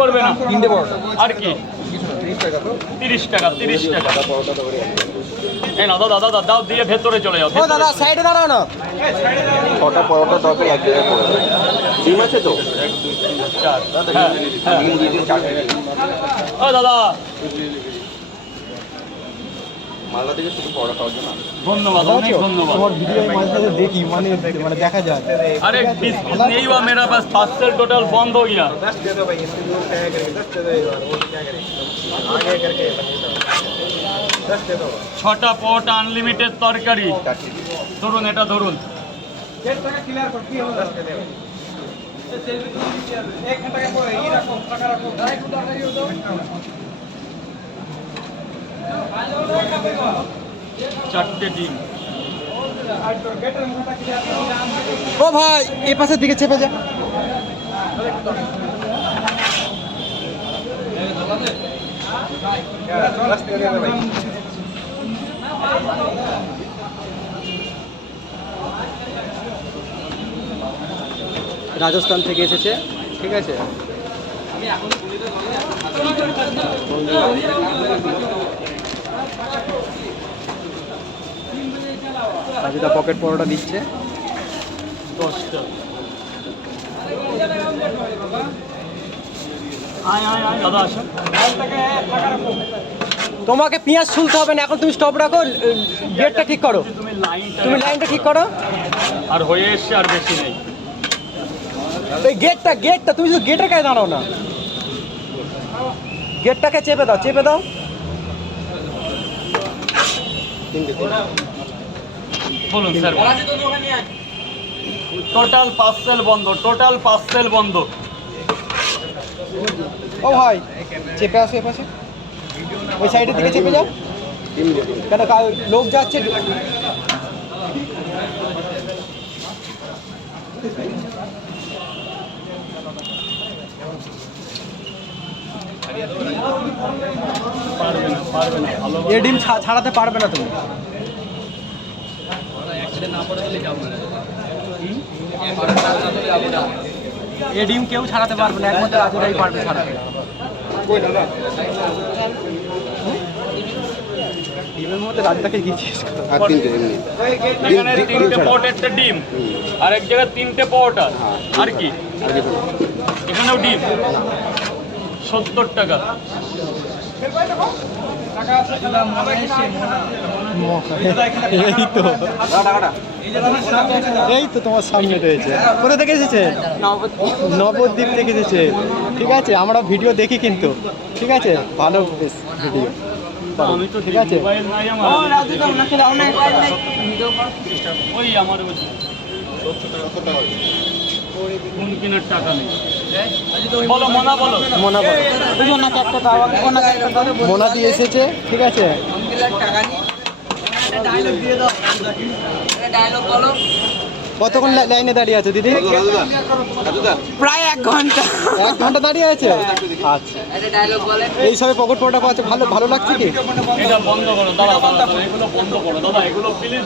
করবে না তিনটে পরোটা আর কি 30 টাকা 30 টাকা এই না দাদা দাদা দাও দিয়ে ভেতরে চলে যাও ও দাদা সাইডে দাঁড়াও না। ছটা পরোটা তরকারি এক জায়গায় করে দেবে। ডিম আছে তো? 1 2 3 4 হ্যাঁ ডিম দিয়ে দিও চারটে। ও দাদা মালদা থেকে শুধু পরোটা খাওয়ার জন্য। ধন্যবাদ অনেক ধন্যবাদ তোমার ভিডিও আমি মাঝে মাঝে দেখি মানে দেখা যায়। अरे बिस्किट नहीं हुआ मेरा पास पार्सल टोटल बंद हो गया 10 दे दो भाई इसको दूर क्या करेंगे 10 दे दो एक बार और क्या करेंगे आगे करके 10 दे दो 6টা পরোটা আনলিমিটেড তরকারি ধরুন এটা ধরুন 1 টাকা ক্লিয়ার কর কি হলো 10 দে দো 1 ঘন্টা के পরে এই রাখো টাকা রাখো ডাইরেক্ট তরকারি দাও চারটে ডিম ও ভাই এই পাশের দিকে চেপে যা। রাজস্থান থেকে এসেছে, ঠিক আছে। রাজুদা পকেট পরোটা দিচ্ছে 10টা আয় আয় আয় দাদা আসো তোমাকে পেঁয়াজ ছুলতে হবে না, এখন তুমি স্টপ রাখো, গেটটা ঠিক করো, তুমি লাইনটা ঠিক করো। আর হয়ে এসছে আর বেশি নেই এই গেটটা তুমি শুধু গেটের কাছে দাঁড়াও না, গেটটাকে চেপে দাও বলুন স্যার টোটাল পার্সেল বন্ধ ও ভাই চেপে আসো এ পাশে, ওই সাইডের দিকে চেপে যাও, কেন লোক যাচ্ছে। পারবে না ভালো এ ডিম ছাড়াতে পারবে না তুমি, এ ডিম কেউ ছাড়াতে পারবে না, একমাত্র রাজুরাই পারবে ছাড়াতে। ডিমের মধ্যে রাজুটাকে গিয়েছিস আর তিনটে এমনি। এখানে 3টে পরোটা একটা ডিম আর এক জায়গায় 3টে পরোটা আর কি এখানেও ডিম 70 টাকা এই তো তোমার সামনে রয়েছে। কোথা থেকে এসেছে? নবদ্বীপ থেকে এসেছে, ঠিক আছে। আমরা ভিডিও দেখি কিন্তু, ঠিক আছে, ভালো বেশ ভিডিও, আমি তো ঠিক আছে। মোবাইল নাই আমার ওই আমার ফোন কেনার টাকা নেই বলো বলো মোনা দিয়ে এসেছে, ঠিক আছে। কতক্ষণ লাইনে দাঁড়িয়ে আছে দিদি? প্রায় 1 ঘন্টা। 1 ঘন্টা দাঁড়িয়ে আছে। আচ্ছা, এই সবে পকেট পরোটা পাচ্ছে, ভালো লাগছে কি? এটা বন্ধ করো দাদা এগুলো বন্ধ করো দাদা এগুলো প্লিজ